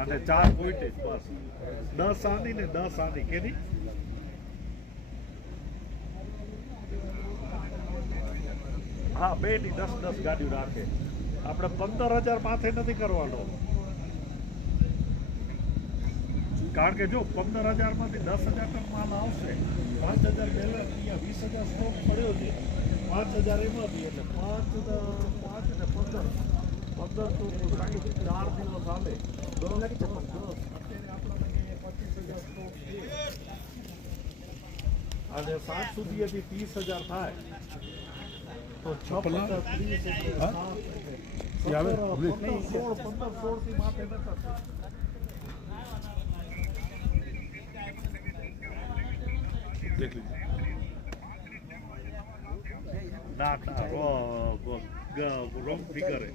અને 4 પોઈન્ટ બસ 10 આની ને 10 આની કેની હા બેની 10-10 ગાડીઓ રાખે આપણે 15,000 માથે નથી કરવાનો કારણ કે જો 15,000 માંથી 10,000 ટન માલ આવશે 5,000 બેલેન્સ 20,000 સ્ટોક પડ્યો છે 5,000 એમાંથી એટલે 5 ને 15 15 તો 60 4 દિવસ હાલે 10 અત્યારે આપણા 25,000 સ્ટોક છે અને 7 સુધી હજી 30,000 થાય તો 6 30 16 થી માથે ન થશે देख लीजिए ना रॉन्ग फिगर है